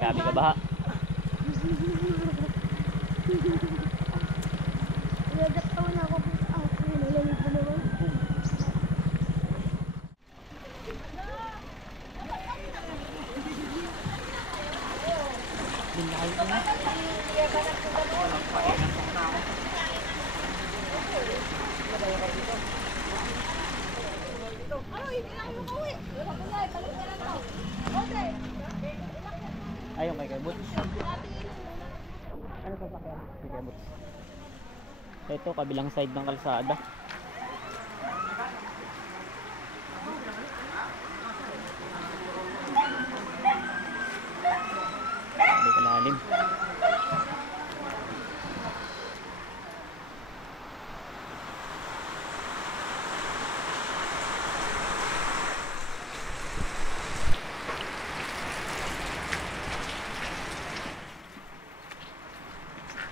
Grabe ka baha. Nagataon ako sa ako. Nalamig mo naman. Binlayo ko na. Ayun kay Kebot. Ano pa sakyan? Kay Kebot. Ito kabilang side ng kalsada. Hindi kalalim.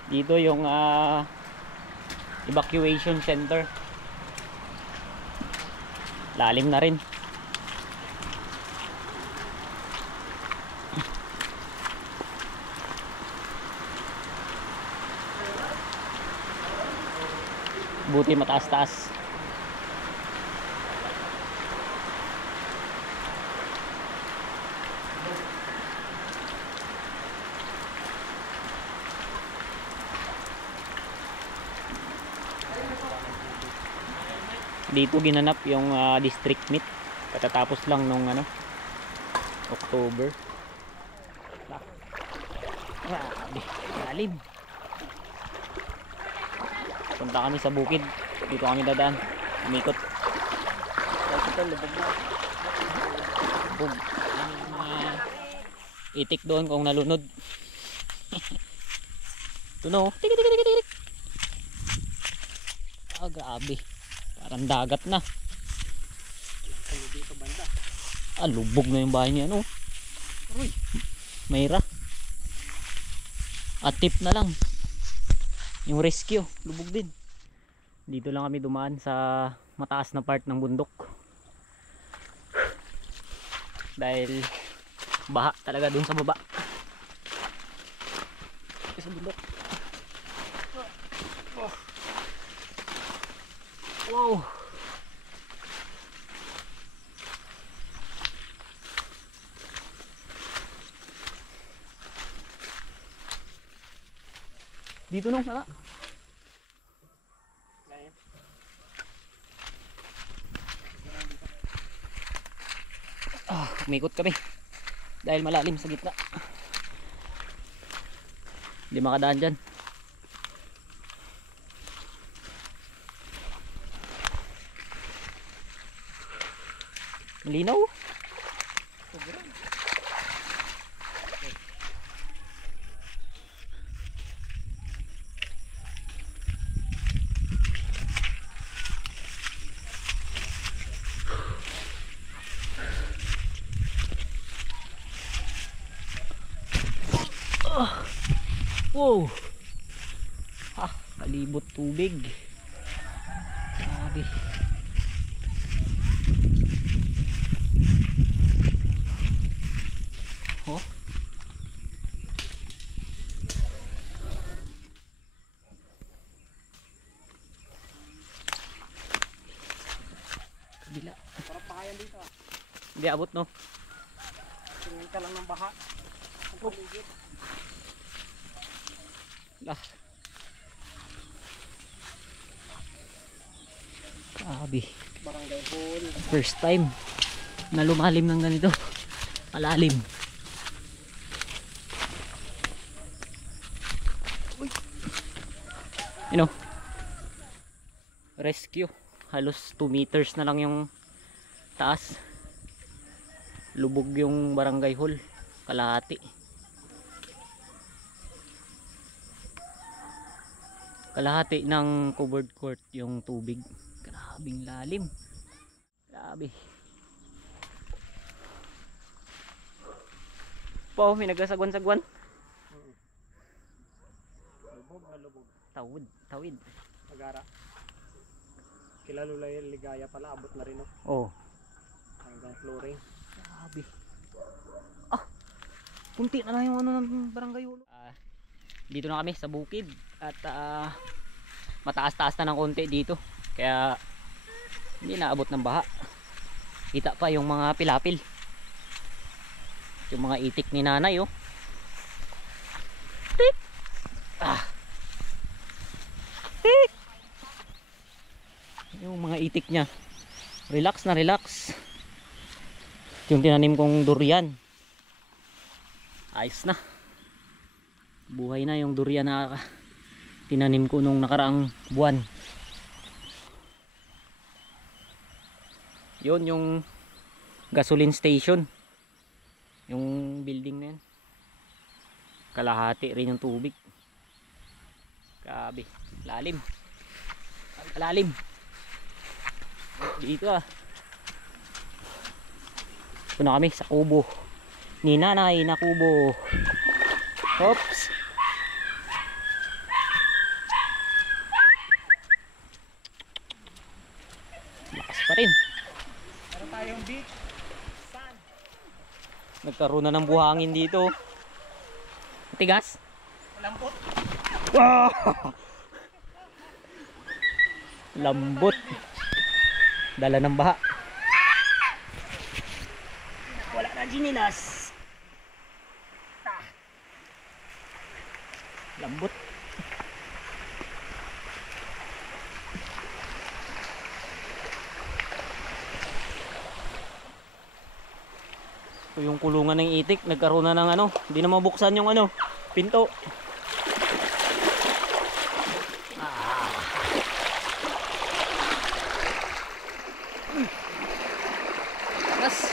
Dito yung evacuation center. Lalim na rin. Buti mataas-taas. Dito ginanap yung district meet katatapos lang nung October. Grabe, lalim. Punta kami sa bukid. Dito kami dadaan. Umikot. Ito lubog na. Lubog. Itik doon kung nalunod. Tuno. Tik tik tik tik. Ah, grabe. Parang dagat na. Dito banda. Ah, lubog na yung bahay niya, no? Uy, Mayra. At tip na lang. Yung rescue, lubog din. Dito lang kami dumaan sa mataas na part ng bundok. Dahil baha talaga dun sa baba. Sa bundok. Wow. Dito nung sana. Umikot kami dahil malalim sa gitna. Hindi makadaan dyan. Malinaw. Wow. Palibot tubig. Grabe. Oh. Kabila. Parang pakayan dito. Hindi abot, no? Tingin ka lang ng baha. Ang paligid. Lah. Grabe. Barangay Hall. First time na lumalim ng ganito. Malalim. Uy. You know, rescue. Halos 2 meters na lang yung taas. Lubog yung barangay hall. Kalahati. Kalahati ng covered court yung tubig. Grabing lalim. Grabe. Po, may nagasagwan-sagwan. Lubog na lubog. Tawid, tawid. Magara. Kilalulay ligaya pala, abot na rin, no? Oh. Hanggang flooring. Grabe. Ah. Kunti na lang yung ano ng barangay ulo. Dito na kami sa bukid at mataas-taas na ng konti dito. Kaya hindi naabot ng baha. Kita pa yung mga pilapil. Yung mga itik ni nanay oh. Tik! Tik! Yung mga itik niya. Relax na relax. Yung tinanim kong durian. Ayos na. Buhay na yung durian na tinanim ko nung nakaraang buwan. Yun yung gasoline station. Yung building na yan. Kalahati rin yung tubig. Grabe. Lalim. Lalim. Dito Ito na kami sa kubo ni nanay na kubo. Oops. Lakas pa rin. Meron tayong beach. Sand. Nagkaroon na ng buhangin dito. Matigas. Lambot. Wow! Lambot. Dala ng baha. Wala na ginilas. Lambot. Ito yung kulungan ng itik. Nagkaroon na ng ano. Hindi na mabuksan yung ano. Pinto. Yes.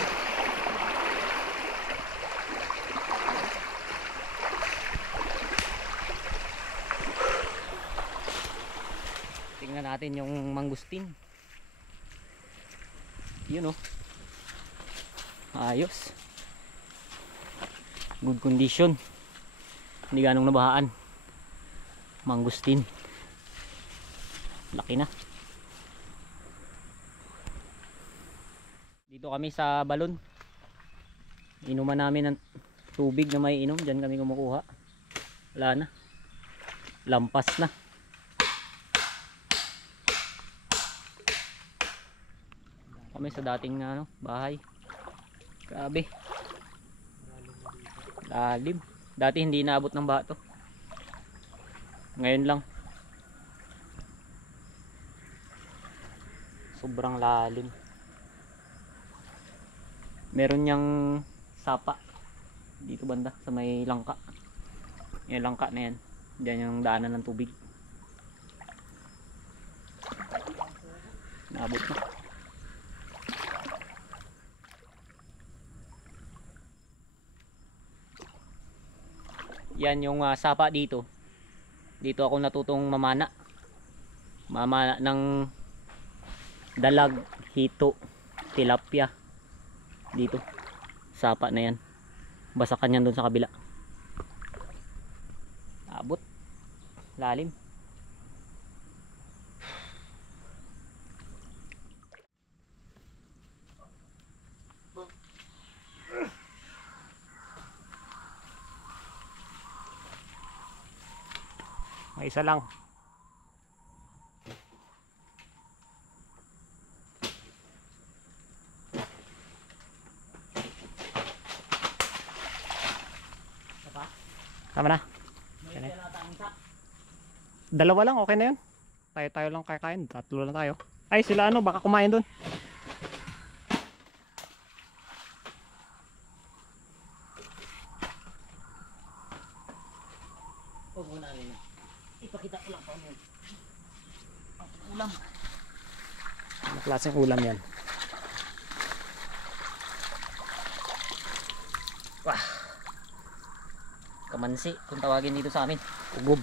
Tingnan natin yung mangustin. Yun oh. Ayos. Good condition. Hindi ganong nabahaan. Mangustin. Laki na. Dito kami sa balon. Inuman namin ng tubig na may inom. Diyan kami kumukuha. Wala na. Lampas na. Kami sa dating ano, bahay. Grabe. Lalim. Dati hindi naabot ng bato. Ngayon lang. Sobrang lalim. Meron niyang sapa dito banda sa may langka. Yung langka na yan. Diyan yung daanan ng tubig. Naabot na. Yan yung sapa dito. Dito ako natutong mamana. Mamana ng dalag, hito, tilapia. Dito. Sapa na yan. Basakan yan doon sa kabila. Abot. Lalim. May isa lang. Tama na. Okay. Dalawa lang, okay na yun. Tayo lang kakain. Tatlo lang tayo. Ay, sila ano, baka kumain dun. Huwag muna rin. Ipakita ko lang pa mo. Ang ulam. Ano klaseng ulam yan? Wah. Kamansi, kung tawagin dito sa amin. Ugob.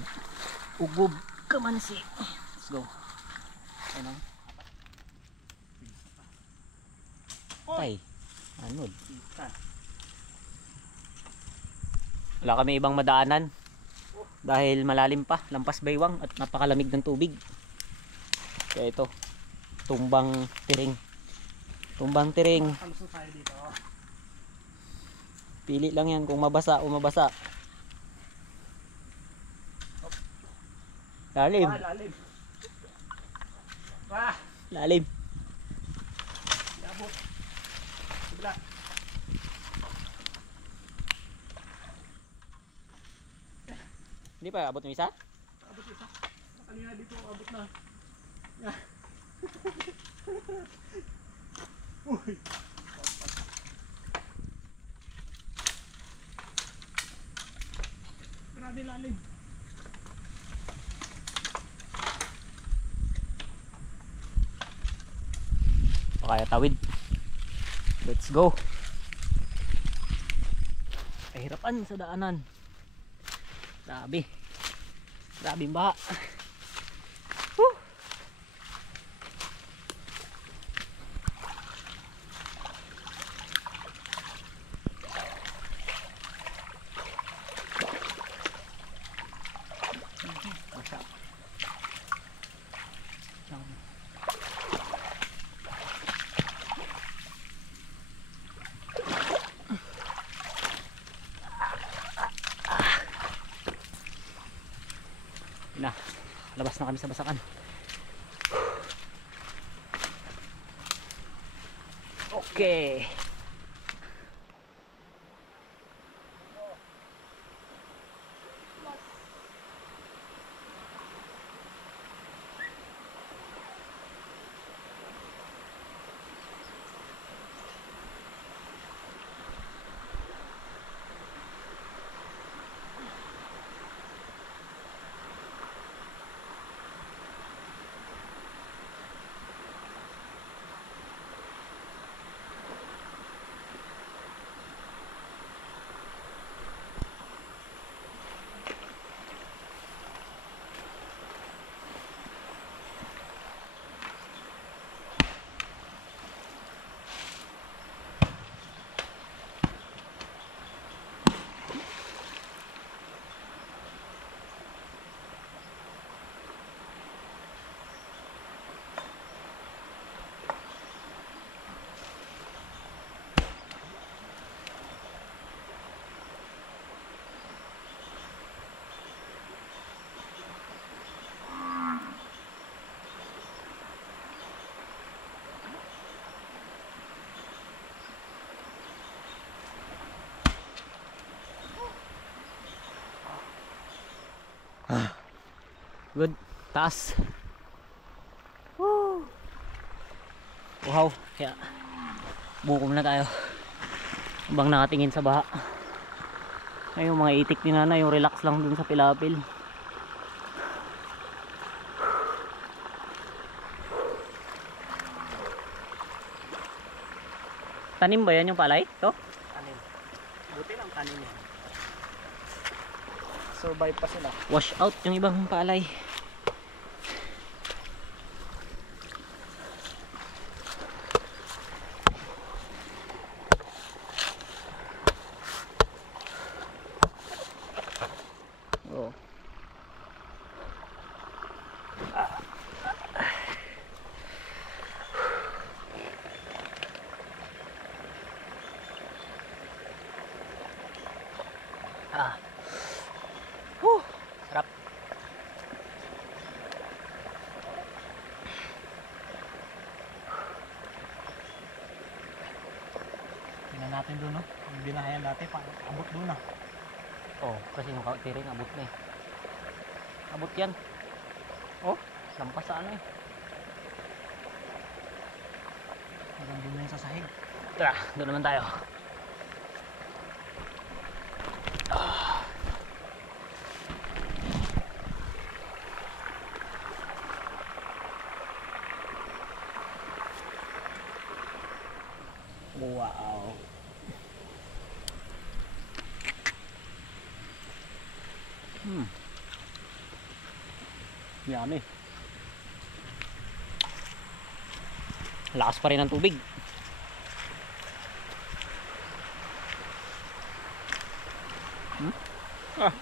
Ugob kamansi. Let's go. Ano? Tay. Anod. Wala kami ibang madaanan. Dahil malalim pa, lampas baywang at napakalamig ng tubig. Kaya ito, tumbang tiring. Tumbang tiring. Kalusot tayo dito. Pili lang yan kung mabasa o mabasa. Lalim. Lalim. Wah, Lalim. labot. Subla. Hindi pa abot ng isa? Abot isa. Kanina dito abot na. Uy. Grabe lalim. O kaya tawid. Let's go. Kahirapan sa daanan. Grabe. Grabe yung baha. Woo! Na, labas na kami sa basakan. Okay. Good. Taas. Woo! Wow. Kaya bukom na tayo. Habang nakatingin sa baha. Ay, yung mga itik ni nanay, yung relax lang dun sa pilapil. Tanim ba yan yung palay? Ito? Tanim. Buti lang tanim yan. Survive pa sila. Wash out yung ibang palay. Oh. Ah. Sarap. Tingnan natin doon, no? Yung binahayan dati, abot doon na. Oh, kasi yung tiring abot na eh. Abot yan. Oh, lampas sa ano eh. Hanggang doon na yung sa sahig. Tara, doon naman tayo. Wow. Yummy. Lakas pa rin ang tubig. Ah.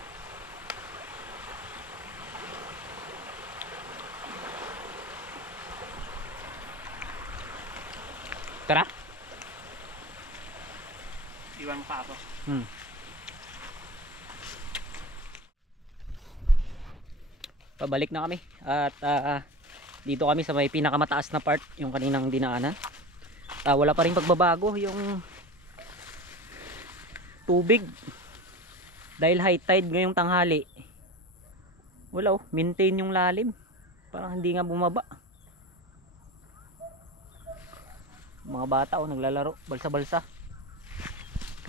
Tara. Iwan lang pa ako. Pabalik na kami at dito kami sa may pinakamataas na part, yung kaninang dinaanan. Wala pa rin pagbabago yung tubig dahil high tide ngayong tanghali. Wala oh, maintain yung lalim, parang hindi nga bumaba. Mga bata oh, naglalaro balsa-balsa.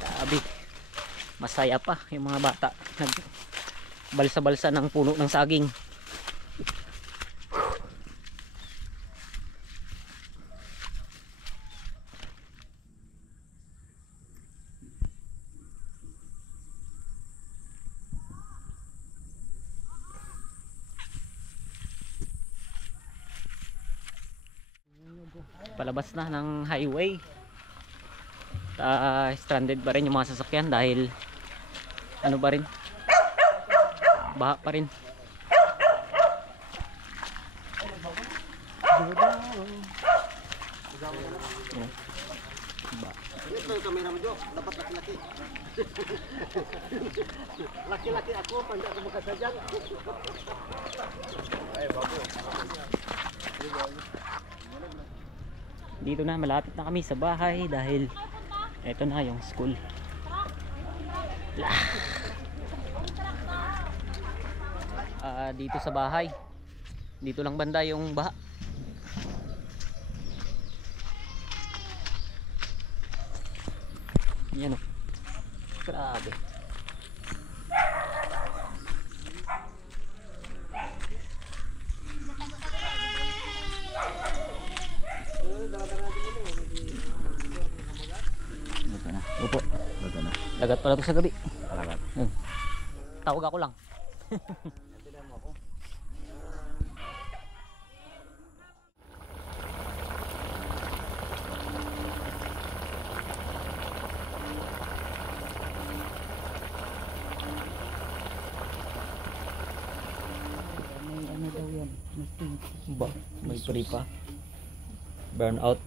Grabe, masaya pa yung mga bata nag balsa-balsa ng puno ng saging. Palabas na ng highway. Stranded pa rin yung mga sasakyan dahil ano pa rin, baha pa rin. Ito yung kamera mo, Jo. Dapat laki-laki. Laki-laki ako, pandi ako makasadyang. Ay, bago. Dito na, malapit na kami sa bahay dahil eto na yung school. Dito sa bahay, dito lang banda yung baha. Yan oh, grabe. Opo. Lagat pala to sa gabi. Lagat. Tawag ako lang. May ano daw yan? Ba, may free pa. Burnout.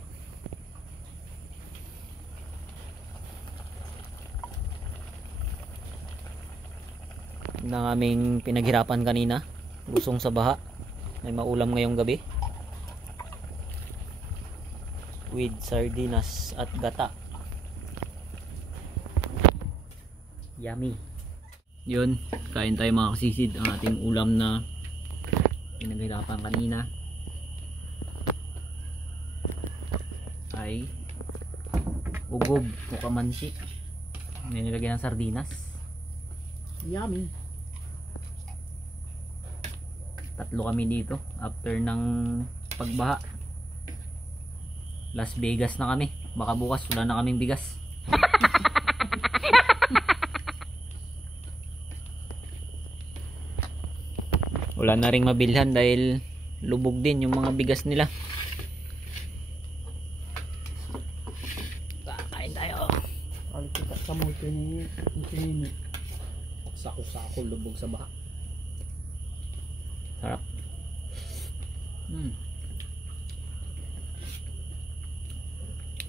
Ng aming pinaghirapan kanina, lusong sa baha. May maulam ngayong gabi with sardinas at gata. Yummy. Yun, kain tayo mga kasisid. Ang ating ulam na pinaghirapan kanina ay ugob o kamansi. May nilagyan ng sardinas. Yummy. Tatlo kami dito after ng pagbaha. Las Vegas na kami. Baka bukas wala na kaming bigas. Wala na ring mabilhan dahil lubog din yung mga bigas nila. Kain tayo. Alit kita sa mo tinini. Sako-sako lubog sa baha. Sarap.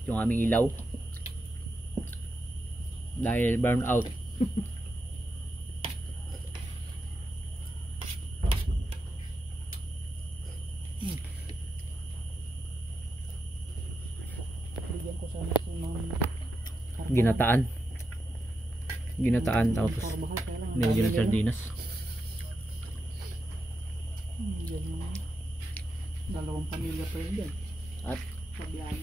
Yung aming ilaw dahil burn out. Bigyan ko sana si Ma'am Ginataan tapos Mahal kaya lang. nilagyan ng sardinas. Yan naman. Dalawang pamilya pa yun dyan. At Sabihan.